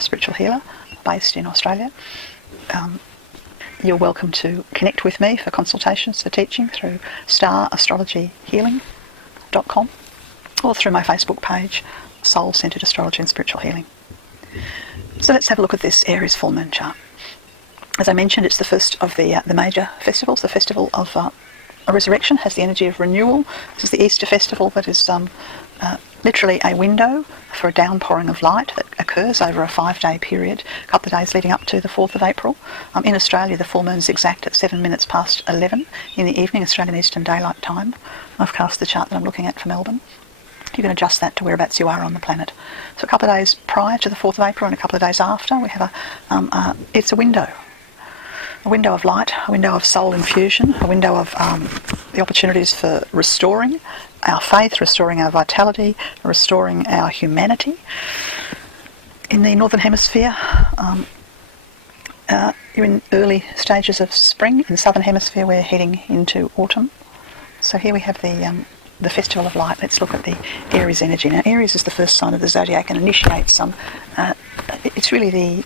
spiritual healer based in Australia. You're welcome to connect with me for consultations, for teaching through starastrologyhealing.com or through my Facebook page, Soul Centred Astrology and Spiritual Healing. So let's have a look at this Aries full moon chart. As I mentioned, it's the first of the major festivals. The festival of Resurrection has the energy of renewal. This is the Easter festival that is literally a window for a downpouring of light that occurs over a 5-day period, a couple of days leading up to the 4th of April. In Australia, the full moon is exact at 7 minutes past 11 in the evening, Australian Eastern Daylight Time. I've cast the chart that I'm looking at for Melbourne. You can adjust that to whereabouts you are on the planet. So a couple of days prior to the 4th of April and a couple of days after, we have it's a window of light, a window of soul infusion, a window of the opportunities for restoring our faith, restoring our vitality, restoring our humanity. In the Northern Hemisphere, you're in early stages of spring. In the Southern Hemisphere, we're heading into autumn. So here we have the Festival of Light. Let's look at the Aries energy. Now, Aries is the first sign of the zodiac and initiates it's really the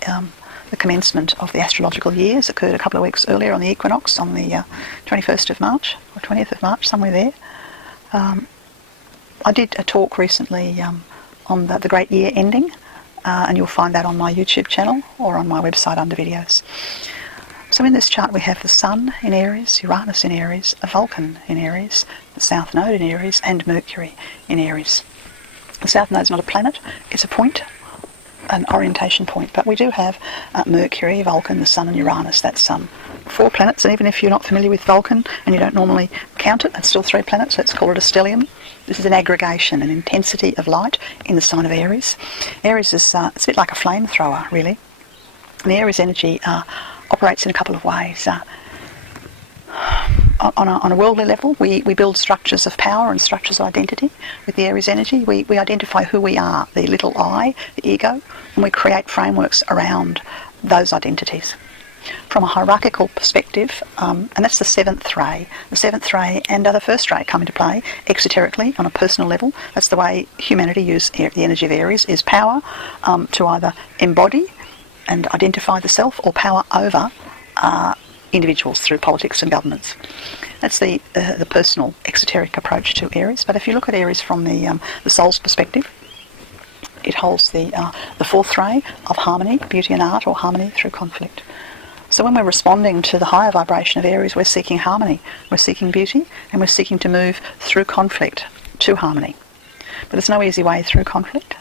commencement of the astrological year. It's occurred a couple of weeks earlier on the equinox on the 21st of March, or 20th of March, somewhere there. I did a talk recently on the great year ending, and you'll find that on my YouTube channel or on my website under videos. So in this chart we have the Sun in Aries, Uranus in Aries, a Vulcan in Aries, the South Node in Aries, and Mercury in Aries. The South Node is not a planet, it's a point, an orientation point, but we do have Mercury, Vulcan, the Sun and Uranus. That's 4 planets, and even if you're not familiar with Vulcan and you don't normally count it, it's still 3 planets. Let's call it a stellium. This is an aggregation, an intensity of light in the sign of Aries. Aries is it's a bit like a flamethrower, really. And the Aries energy operates in a couple of ways. On a worldly level, we build structures of power and structures of identity with the Aries energy. We identify who we are, the little I, the ego, and we create frameworks around those identities. From a hierarchical perspective, and that's the 7th ray. The 7th ray and the 1st ray come into play exoterically on a personal level. That's the way humanity uses the energy of Aries, is power to either embody and identify the self, or power over individuals through politics and governments. That's the personal exoteric approach to Aries. But if you look at Aries from the soul's perspective, it holds the 4th ray of harmony, beauty and art, or harmony through conflict. So when we're responding to the higher vibration of Aries, we're seeking harmony, we're seeking beauty, and we're seeking to move through conflict to harmony. But there's no easy way through conflict.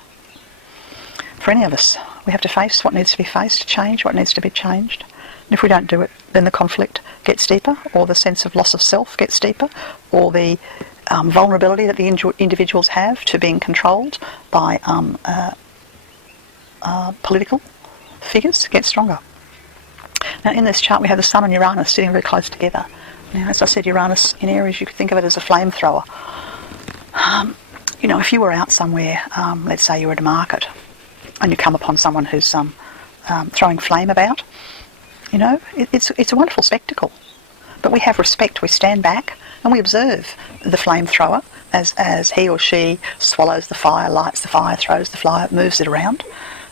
For any of us, we have to face what needs to be faced, change what needs to be changed. And if we don't do it, then the conflict gets deeper, or the sense of loss of self gets deeper, or the vulnerability that the individuals have to being controlled by political figures gets stronger. Now in this chart we have the Sun and Uranus sitting very close together. Now, as I said, Uranus in Aries, you could think of it as a flamethrower. If you were out somewhere, let's say you were at a market, and you come upon someone who's throwing flame about, it's a wonderful spectacle. But we have respect. We stand back and we observe the flamethrower as he or she swallows the fire, lights the fire, throws the fire, moves it around.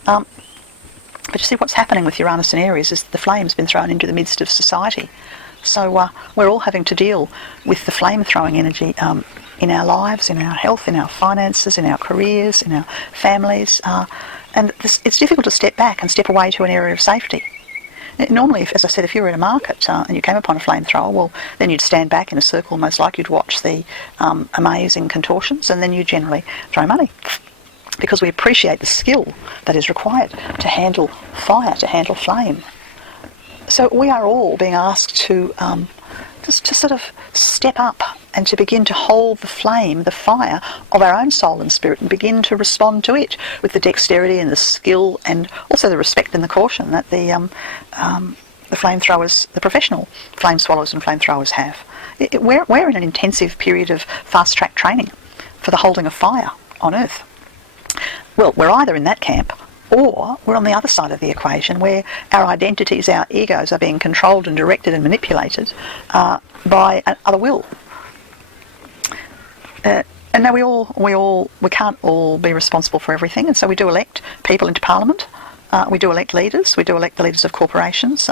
But you see, what's happening with Uranus and Aries is that the flame's been thrown into the midst of society. So we're all having to deal with the flame-throwing energy in our lives, in our health, in our finances, in our careers, in our families. And it's difficult to step back and step away to an area of safety. Normally, as I said, if you were in a market and you came upon a flamethrower, well, then you'd stand back in a circle, most like you'd watch the amazing contortions, and then you generally throw money. Because we appreciate the skill that is required to handle fire, to handle flame. So we are all being asked to just to sort of step up and to begin to hold the flame, the fire of our own soul and spirit, and begin to respond to it with the dexterity and the skill, and also the respect and the caution that the flamethrowers, the professional flame swallowers and flamethrowers have. We're in an intensive period of fast-track training for the holding of fire on Earth. Well, we're either in that camp, or we're on the other side of the equation, where our identities, our egos, are being controlled and directed and manipulated by other will. And now we can't all be responsible for everything, and so we do elect people into Parliament We do elect leaders. We do elect the leaders of corporations.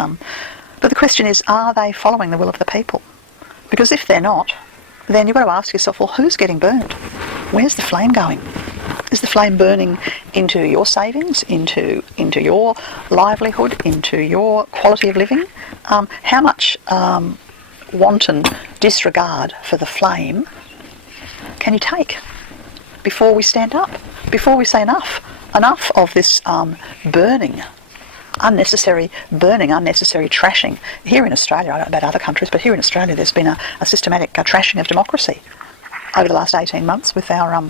But the question is, are they following the will of the people? Because if they're not, then you've got to ask yourself, well, who's getting burned? Where's the flame going? Is the flame burning into your savings, into your livelihood, into your quality of living? How much wanton disregard for the flame can you take before we stand up? Before we say enough of this burning, unnecessary trashing. Here in Australia, I don't know about other countries, but here in Australia there's been a systematic trashing of democracy over the last 18 months with our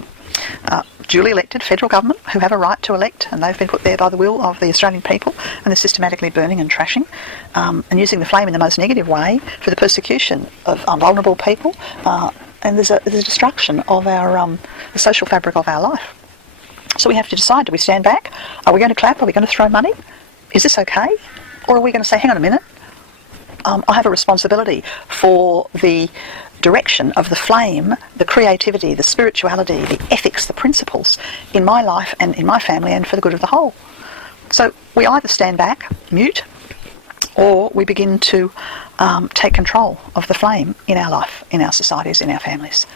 duly elected federal government, who have a right to elect, and they've been put there by the will of the Australian people, and they're systematically burning and trashing and using the flame in the most negative way for the persecution of vulnerable people, and there's a destruction of our the social fabric of our life. So we have to decide, do we stand back? Are we going to clap? Are we going to throw money? Is this okay? Or are we going to say, hang on a minute, I have a responsibility for the direction of the flame, the creativity, the spirituality, the ethics, the principles in my life and in my family and for the good of the whole. So we either stand back, mute, or we begin to take control of the flame in our life, in our societies, in our families.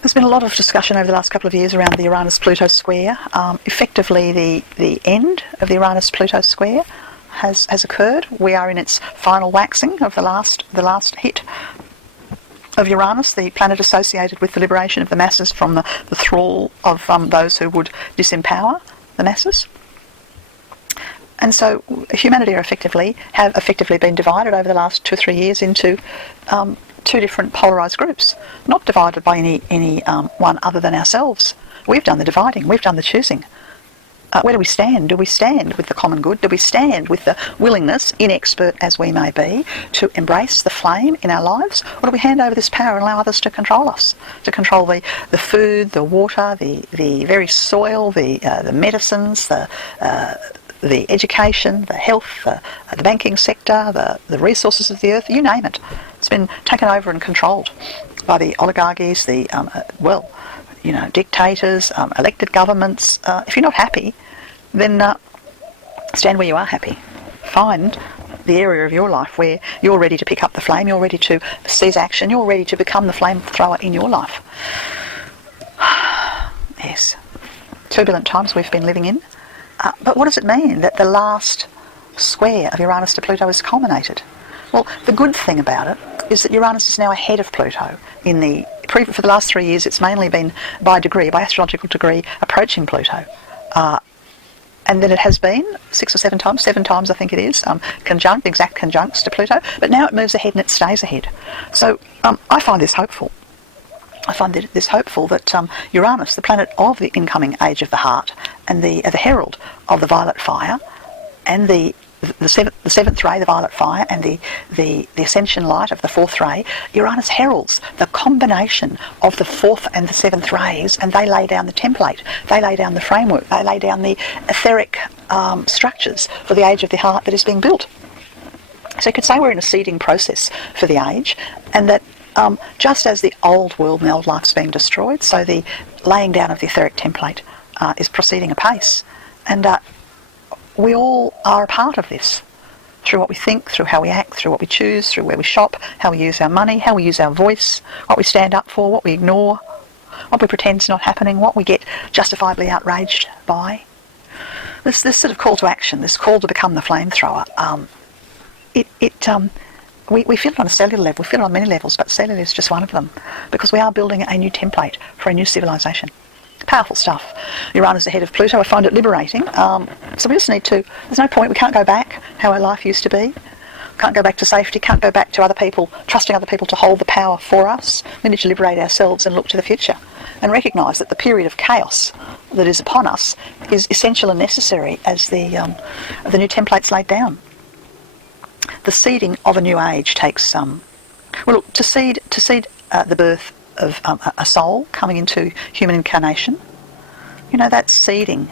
There's been a lot of discussion over the last couple of years around the Uranus-Pluto square. Effectively, the end of the Uranus-Pluto square has occurred. We are in its final waxing of the last hit of Uranus, the planet associated with the liberation of the masses from the thrall of those who would disempower the masses. And so humanity have effectively been divided over the last 2 or 3 years into two different polarised groups, not divided by any one other than ourselves. We've done the dividing, we've done the choosing. Where do we stand? Do we stand with the common good? Do we stand with the willingness, inexpert as we may be, to embrace the flame in our lives? Or do we hand over this power and allow others to control us? To control the food, the water, the very soil, the medicines, the education, the health, the banking sector, the resources of the earth, you name it. It's been taken over and controlled by the oligarchies, dictators, elected governments. If you're not happy, then stand where you are happy. Find the area of your life where you're ready to pick up the flame, you're ready to seize action, you're ready to become the flamethrower in your life. Yes, turbulent times we've been living in. But what does it mean that the last square of Uranus to Pluto is culminated? Well, the good thing about it is that Uranus is now ahead of Pluto. For the last 3 years, it's mainly been by astrological degree, approaching Pluto. And then it has been 6 or 7 times I think it is, exact conjuncts to Pluto, but now it moves ahead and it stays ahead. So I find this hopeful. I find this hopeful that Uranus, the planet of the incoming age of the heart, and the herald of the violet fire, and the seventh ray, the violet fire, and the ascension light of the fourth ray, Uranus heralds the combination of the fourth and the seventh rays, and they lay down the template, they lay down the framework, they lay down the etheric structures for the age of the heart that is being built. So you could say we're in a seeding process for the age, and that just as the old world and the old life's being destroyed, so the laying down of the etheric template is proceeding apace. And we all are a part of this, through what we think, through how we act, through what we choose, through where we shop, how we use our money, how we use our voice, what we stand up for, what we ignore, what we pretend is not happening, what we get justifiably outraged by. This sort of call to action, this call to become the flamethrower, we feel it on a cellular level, we feel it on many levels, but cellular is just one of them, because we are building a new template for a new civilization. Powerful stuff. Uranus ahead of Pluto, I find it liberating. So we just need to, there's no point, we can't go back how our life used to be. Can't go back to safety, can't go back to other people, trusting other people to hold the power for us. We need to liberate ourselves and look to the future and recognise that the period of chaos that is upon us is essential and necessary as the new template's laid down. The seeding of a new age takes to seed the birth of a soul coming into human incarnation. That seeding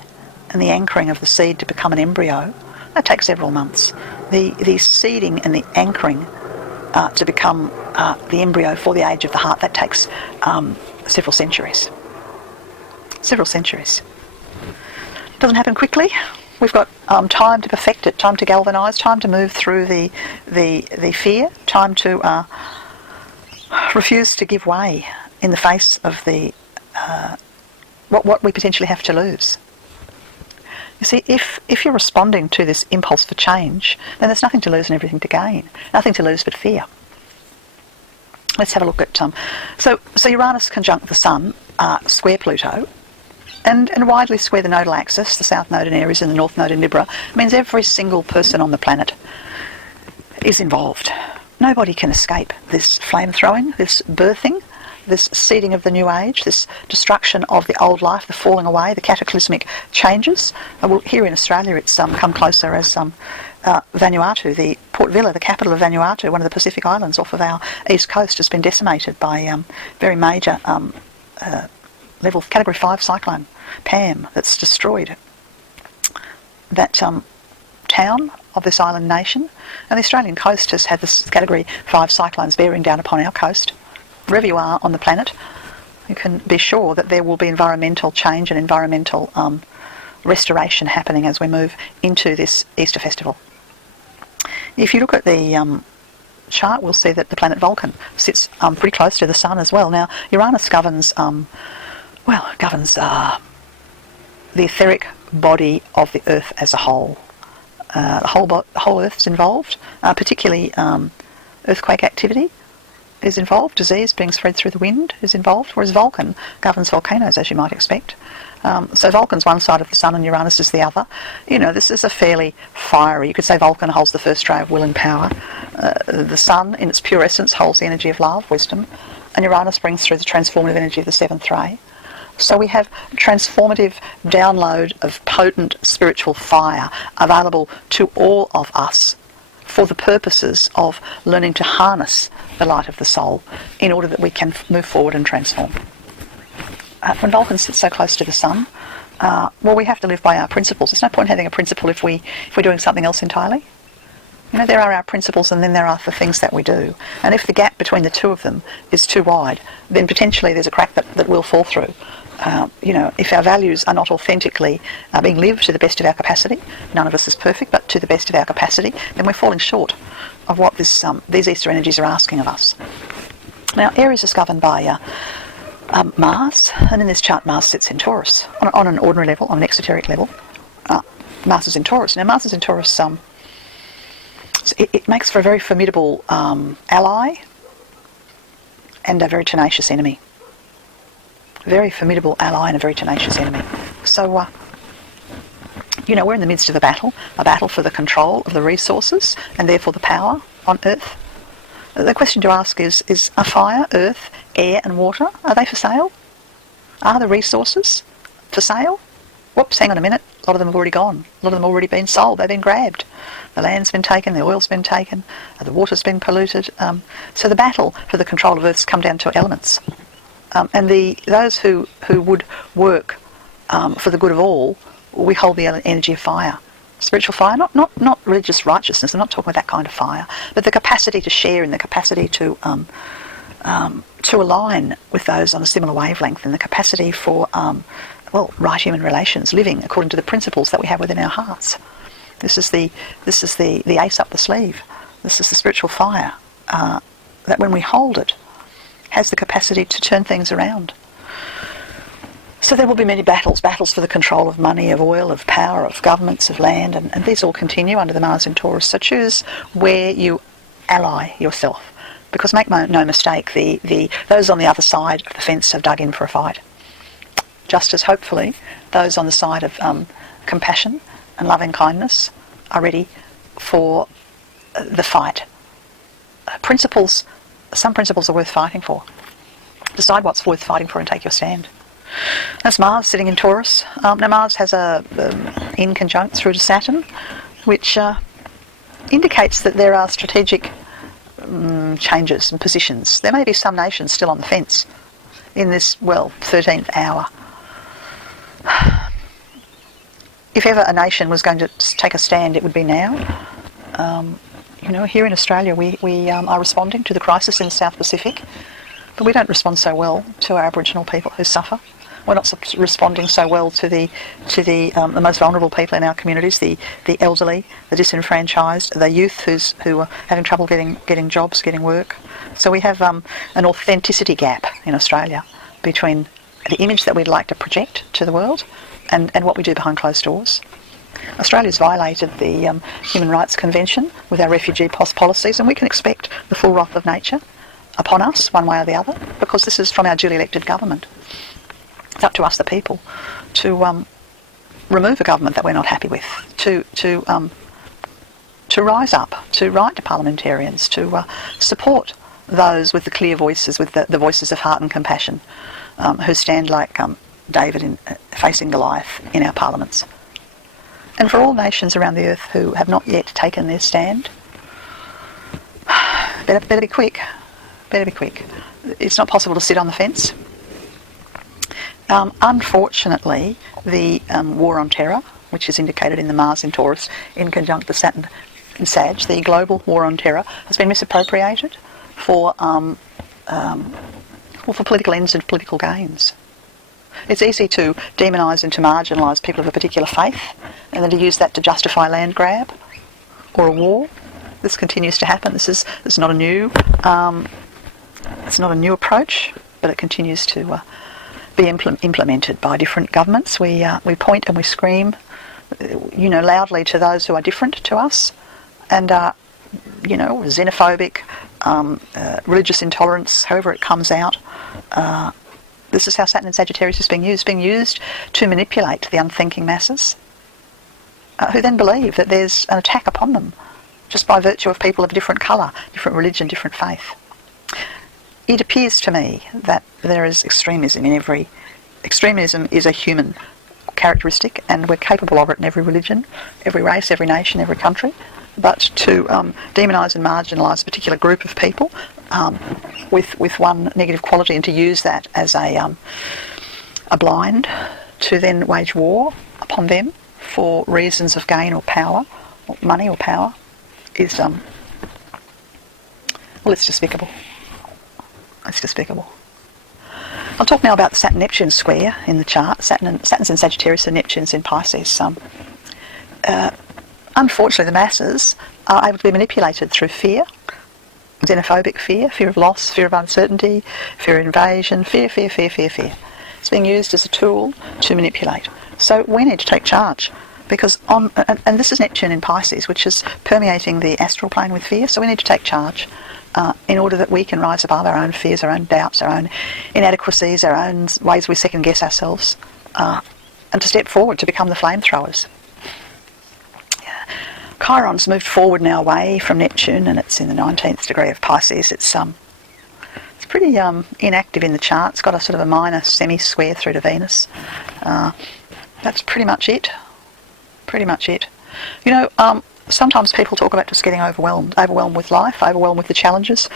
and the anchoring of the seed to become an embryo, that takes several months. The seeding and the anchoring to become the embryo for the age of the heart, that takes several centuries. Doesn't happen quickly. We've got time to perfect it, time to galvanise, time to move through the fear, time to refuse to give way in the face of the what we potentially have to lose. You see, if you're responding to this impulse for change, then there's nothing to lose and everything to gain. Nothing to lose but fear. Let's have a look at so Uranus conjunct the Sun, square Pluto, and widely square the nodal axis, the South Node in Aries and the North Node in Libra. It means every single person on the planet is involved. Nobody can escape this flame throwing, this birthing, this seeding of the new age, this destruction of the old life, the falling away, the cataclysmic changes. Well, here in Australia it's come closer as Vanuatu, the Port Vila, the capital of Vanuatu, one of the Pacific Islands off of our east coast, has been decimated by very major level Category 5 cyclone, Pam, that's destroyed that town of this island nation. And the Australian coast has had this Category 5 cyclones bearing down upon our coast. Wherever you are on the planet, you can be sure that there will be environmental change and environmental restoration happening as we move into this Easter festival. If you look at the chart, we'll see that the planet Vulcan sits pretty close to the Sun as well. Now, Uranus governs the etheric body of the Earth as a whole. The whole Earth's involved, particularly earthquake activity is involved, disease being spread through the wind is involved, whereas Vulcan governs volcanoes, as you might expect. So Vulcan's one side of the Sun and Uranus is the other. You know, this is a fairly fiery, you could say Vulcan holds the first ray of will and power. The Sun, in its pure essence, holds the energy of love, wisdom, and Uranus brings through the transformative energy of the seventh ray. So we have transformative download of potent spiritual fire available to all of us for the purposes of learning to harness the light of the soul in order that we can move forward and transform. When Vulcan sits so close to the Sun, we have to live by our principles. There's no point having a principle if we're doing something else entirely. You know, there are our principles and then there are the things that we do. And if the gap between the two of them is too wide, then potentially there's a crack that will fall through. If our values are not authentically being lived to the best of our capacity, none of us is perfect, but to the best of our capacity, then we're falling short of what these Easter energies are asking of us. Now, Aries is governed by Mars, and in this chart Mars sits in Taurus. On an ordinary level, on an exoteric level, Mars is in Taurus. Now, Mars is in Taurus, it makes for a very formidable ally and a very tenacious enemy. Very formidable ally and a very tenacious enemy. So, we're in the midst of a battle for the control of the resources and therefore the power on Earth. The question to ask is are fire, earth, air and water, are they for sale? Are the resources for sale? Whoops, hang on a minute. A lot of them have already gone. A lot of them have already been sold. They've been grabbed. The land's been taken, the oil's been taken, the water's been polluted. So the battle for the control of Earth's come down to elements. And those who would work for the good of all, we hold the energy of fire. Spiritual fire, not religious righteousness, I'm not talking about that kind of fire, but the capacity to share and the capacity to align with those on a similar wavelength and the capacity for, right human relations, living according to the principles that we have within our hearts. This is the ace up the sleeve. This is the spiritual fire that when we hold it, has the capacity to turn things around. So there will be many battles for the control of money, of oil, of power, of governments, of land, and these all continue under the Mars in Taurus. So choose where you ally yourself, because make no mistake, those on the other side of the fence have dug in for a fight. Just as hopefully those on the side of compassion and loving kindness are ready for the fight. Some principles are worth fighting for. Decide what's worth fighting for and take your stand. That's Mars sitting in Taurus. Now Mars has a in conjunct through to Saturn, which indicates that there are strategic changes and positions. There may be some nations still on the fence in this, 13th hour. If ever a nation was going to take a stand, it would be now. Here in Australia we are responding to the crisis in the South Pacific, but we don't respond so well to our Aboriginal people who suffer. We're not responding so well to the most vulnerable people in our communities, the elderly, the disenfranchised, the youth who are having trouble getting jobs, getting work. So we have an authenticity gap in Australia between the image that we'd like to project to the world and what we do behind closed doors. Australia's violated the Human Rights Convention with our refugee policies, and we can expect the full wrath of nature upon us, one way or the other, because this is from our duly elected government. It's up to us, the people, to remove a government that we're not happy with, to rise up, to write to parliamentarians, to support those with the clear voices, with the voices of heart and compassion, who stand like David in facing Goliath in our parliaments. And for all nations around the earth who have not yet taken their stand, better be quick. Better be quick. It's not possible to sit on the fence. Unfortunately, the war on terror, which is indicated in the Mars in Taurus in conjunct the Saturn in Sag, the global war on terror, has been misappropriated for political ends and political gains. It's easy to demonise and to marginalise people of a particular faith, and then to use that to justify land grab or a war. This continues to happen. This is not a new. It's not a new approach, but it continues to be implemented by different governments. We point and we scream, loudly to those who are different to us, and xenophobic, religious intolerance, however it comes out. This is how Saturn and Sagittarius is being used to manipulate the unthinking masses, who then believe that there's an attack upon them just by virtue of people of a different colour, different religion, different faith. It appears to me that there is extremism in every... Extremism is a human characteristic, and we're capable of it in every religion, every race, every nation, every country. But to demonise and marginalise a particular group of people with one negative quality, and to use that as a blind to then wage war upon them for reasons of gain or power, or money or power, is it's despicable. It's despicable. I'll talk now about the Saturn-Neptune square in the chart. Saturn's in Sagittarius and Neptune's in Pisces. Unfortunately, the masses are able to be manipulated through fear, xenophobic fear of loss, fear of uncertainty, fear of invasion, fear. It's being used as a tool to manipulate. So we need to take charge, because and this is Neptune in Pisces, which is permeating the astral plane with fear, so we need to take charge in order that we can rise above our own fears, our own doubts, our own inadequacies, our own ways we second guess ourselves, and to step forward to become the flamethrowers. Chiron's moved forward now away from Neptune, and it's in the 19th degree of Pisces. It's pretty inactive in the chart. It's got a sort of a minor semi-square through to Venus. That's pretty much it. Sometimes people talk about just getting overwhelmed with life, overwhelmed with the challenges,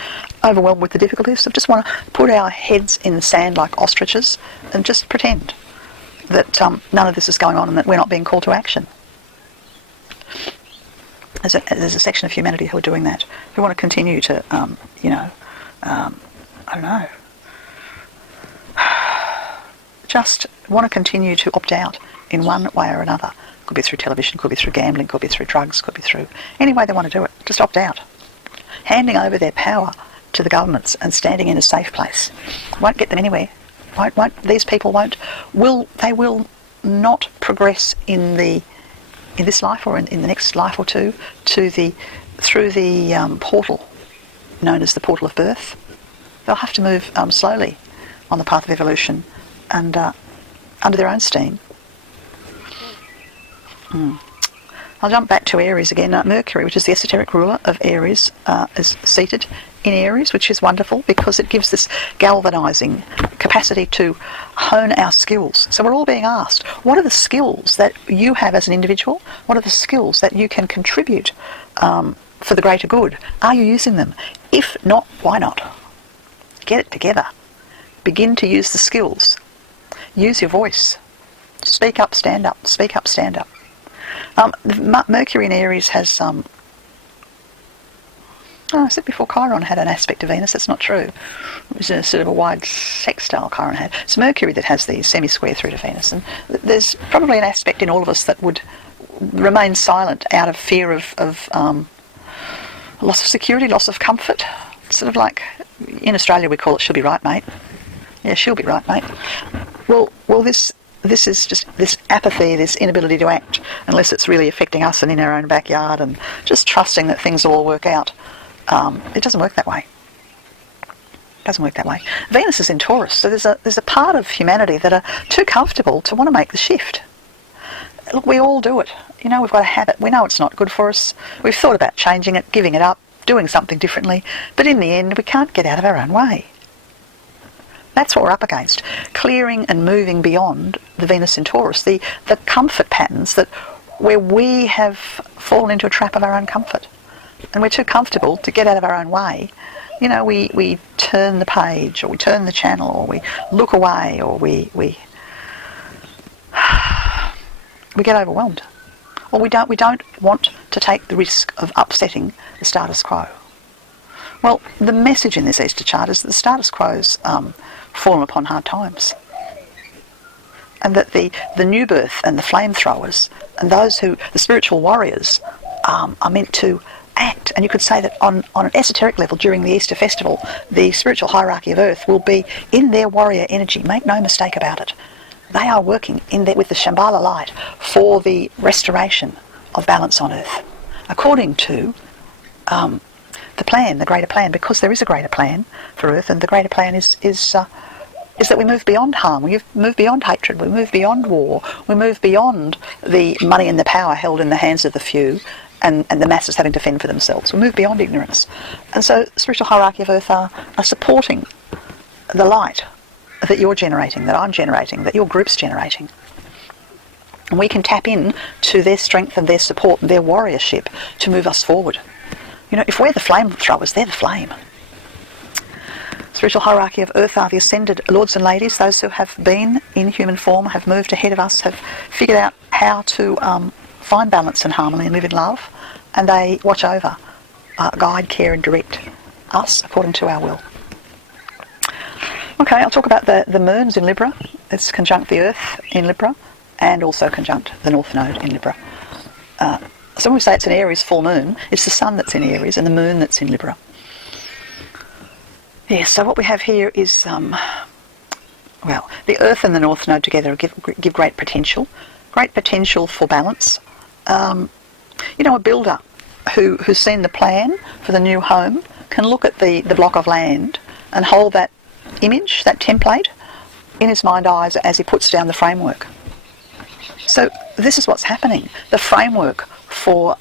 overwhelmed with the difficulties. So just want to put our heads in the sand like ostriches and just pretend that none of this is going on and that we're not being called to action. There's a section of humanity who are doing that, who want to continue to, just want to continue to opt out in one way or another. Could be through television, could be through gambling, could be through drugs, could be through any way they want to do it. Just opt out. Handing over their power to the governments and standing in a safe place won't get them anywhere. These people will not progress in this life or in the next life or two through the portal known as the portal of birth. They'll have to move slowly on the path of evolution and under their own steam. I'll jump back to Aries again. Mercury, which is the esoteric ruler of Aries, is seated in Aries, which is wonderful because it gives this galvanising capacity to hone our skills. So we're all being asked, what are the skills that you have as an individual? What are the skills that you can contribute for the greater good? Are you using them? If not, why not? Get it together. Begin to use the skills. Use your voice. Speak up, stand up. Speak up, stand up. Mercury in Aries has Oh, I said before Chiron had an aspect to Venus. That's not true. It was a sort of a wide sextile Chiron had. It's Mercury that has the semi-square through to Venus. And there's probably an aspect in all of us that would remain silent out of fear of loss of security, loss of comfort. Sort of like, in Australia we call it, she'll be right, mate. Yeah, she'll be right, mate. Well, this is just this apathy, this inability to act unless it's really affecting us and in our own backyard, and just trusting that things will all work out. It doesn't work that way. It doesn't work that way. Venus is in Taurus, so there's a part of humanity that are too comfortable to want to make the shift. Look, we all do it. You know, we've got a habit. We know it's not good for us. We've thought about changing it, giving it up, doing something differently, but in the end we can't get out of our own way. That's what we're up against. Clearing and moving beyond the Venus in Taurus, the comfort patterns that where we have fallen into a trap of our own comfort. And we're too comfortable to get out of our own way. You know, we turn the page, or we turn the channel, or we look away, or we get overwhelmed. Or we don't want to take the risk of upsetting the status quo. Well, the message in this Easter chart is that the status quo's fallen upon hard times. And that the new birth and the flamethrowers and those who, the spiritual warriors, are meant to act. And you could say that on an esoteric level during the Easter festival, the spiritual hierarchy of Earth will be in their warrior energy. Make no mistake about it. They are working in there with the Shambhala light for the restoration of balance on Earth, according to the plan, the greater plan, because there is a greater plan for Earth, and the greater plan is that we move beyond harm, we move beyond hatred, we move beyond war, we move beyond the money and the power held in the hands of the few, and the masses having to fend for themselves. We move beyond ignorance. And so the spiritual hierarchy of Earth are supporting the light that you're generating, that I'm generating, that your group's generating. And we can tap in to their strength and their support and their warriorship to move us forward. You know, if we're the flamethrowers, they're the flame. Spiritual hierarchy of Earth are the ascended lords and ladies, those who have been in human form, have moved ahead of us, have figured out how to find balance and harmony and live in love, and they watch over, guide, care and direct us according to our will. Okay, I'll talk about the moons in Libra. It's conjunct the Earth in Libra and also conjunct the North Node in Libra. So when we say it's an Aries full moon, it's the Sun that's in Aries and the Moon that's in Libra. Yes, so what we have here is, well, the Earth and the North Node together give great potential for balance. You know, a builder who's seen the plan for the new home can look at the block of land and hold that image, that template, in his mind's eye as he puts down the framework. So this is what's happening. The framework for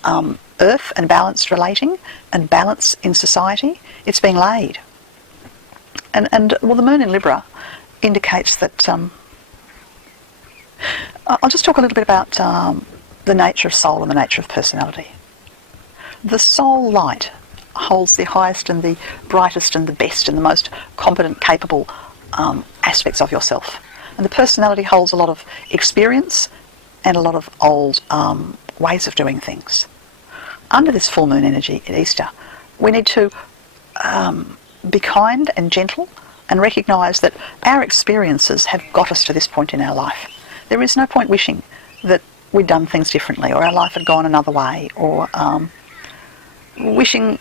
Earth and balanced relating and balance in society, it's being laid. And well, the Moon in Libra indicates that... I'll just talk a little bit about the nature of soul and the nature of personality. The soul light holds the highest and the brightest and the best and the most competent, capable aspects of yourself. And the personality holds a lot of experience and a lot of old ways of doing things. Under this full moon energy at Easter, we need to be kind and gentle and recognise that our experiences have got us to this point in our life. There is no point wishing that we'd done things differently or our life had gone another way, or wishing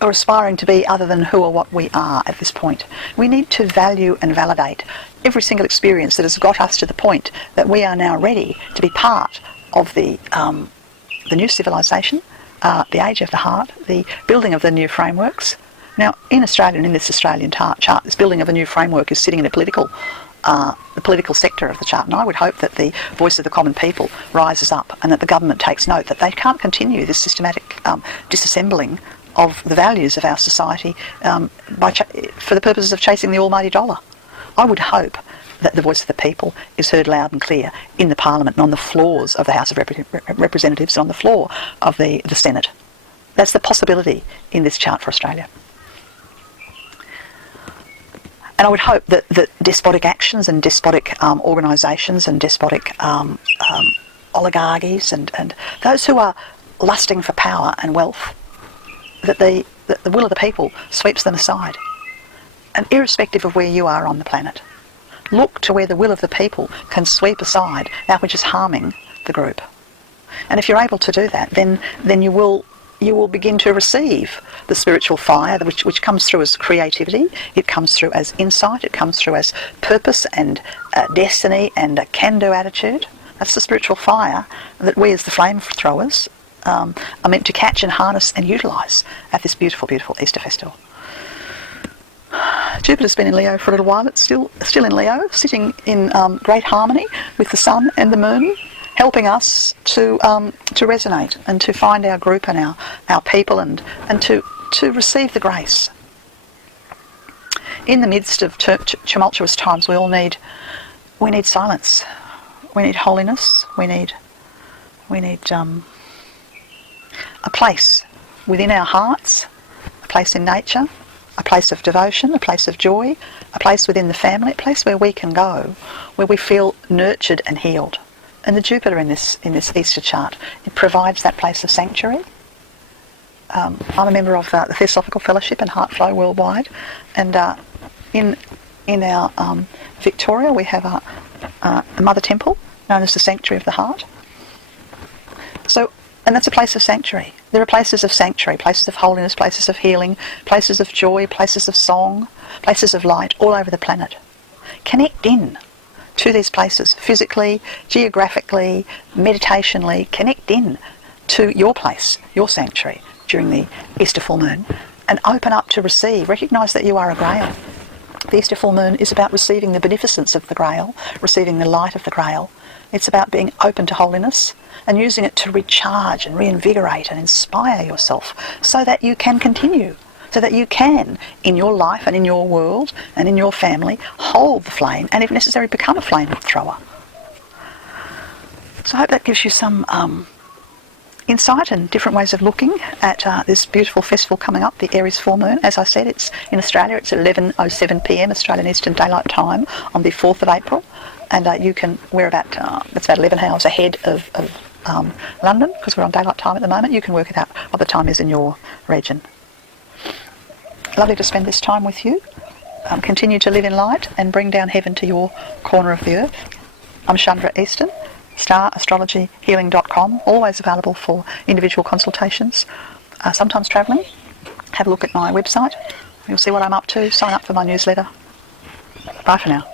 or aspiring to be other than who or what we are at this point. We need to value and validate every single experience that has got us to the point that we are now ready to be part of the new civilization, the age of the heart, the building of the new frameworks. Now, in Australia and in this Australian chart, this building of a new framework is sitting in the political sector of the chart, and I would hope that the voice of the common people rises up and that the government takes note that they can't continue this systematic disassembling of the values of our society for the purposes of chasing the almighty dollar. I would hope that the voice of the people is heard loud and clear in the Parliament and on the floors of the House of Representatives and on the floor of the Senate. That's the possibility in this chart for Australia. And I would hope that despotic actions and despotic organisations and despotic oligarchies and those who are lusting for power and wealth, that the the will of the people sweeps them aside. And irrespective of where you are on the planet, look to where the will of the people can sweep aside that which is harming the group. And if you're able to do that, then you will begin to receive the spiritual fire, which comes through as creativity, it comes through as insight, it comes through as purpose and destiny and a can-do attitude. That's the spiritual fire that we as the flame throwers are meant to catch and harness and utilise at this beautiful, beautiful Easter festival. Jupiter's been in Leo for a little while. It's still in Leo, sitting in great harmony with the Sun and the Moon, helping us to resonate and to find our group and our people and to receive the grace. In the midst of tumultuous times, we need silence. We need holiness. We need a place within our hearts, a place in nature, a place of devotion, a place of joy, a place within the family, a place where we can go, where we feel nurtured and healed. And the Jupiter in this Easter chart, it provides that place of sanctuary. I'm a member of the Theosophical Fellowship and Heart Flow Worldwide, and in our Victoria we have a Mother Temple known as the Sanctuary of the Heart. And that's a place of sanctuary. There are places of sanctuary, places of holiness, places of healing, places of joy, places of song, places of light all over the planet. Connect in to these places physically, geographically, meditationally. Connect in to your place, your sanctuary during the Easter full moon, and open up to receive. Recognise that you are a grail. The Easter full moon is about receiving the beneficence of the grail, receiving the light of the grail. It's about being open to holiness and using it to recharge and reinvigorate and inspire yourself so that you can continue, so that you can, in your life and in your world and in your family, hold the flame and, if necessary, become a flame thrower. So I hope that gives you some insight and different ways of looking at this beautiful festival coming up, the Aries full moon. As I said, it's in Australia. It's 11:07 p.m. Australian Eastern Daylight Time on the 4th of April. And we're about 11 hours ahead of London, because we're on daylight time at the moment. You can work it out what the time is in your region. Lovely to spend this time with you. Continue to live in light and bring down heaven to your corner of the earth. I'm Chandra, Easton, starastrologyhealing.com, always available for individual consultations. Sometimes travelling. Have a look at my website. You'll see what I'm up to. Sign up for my newsletter. Bye for now.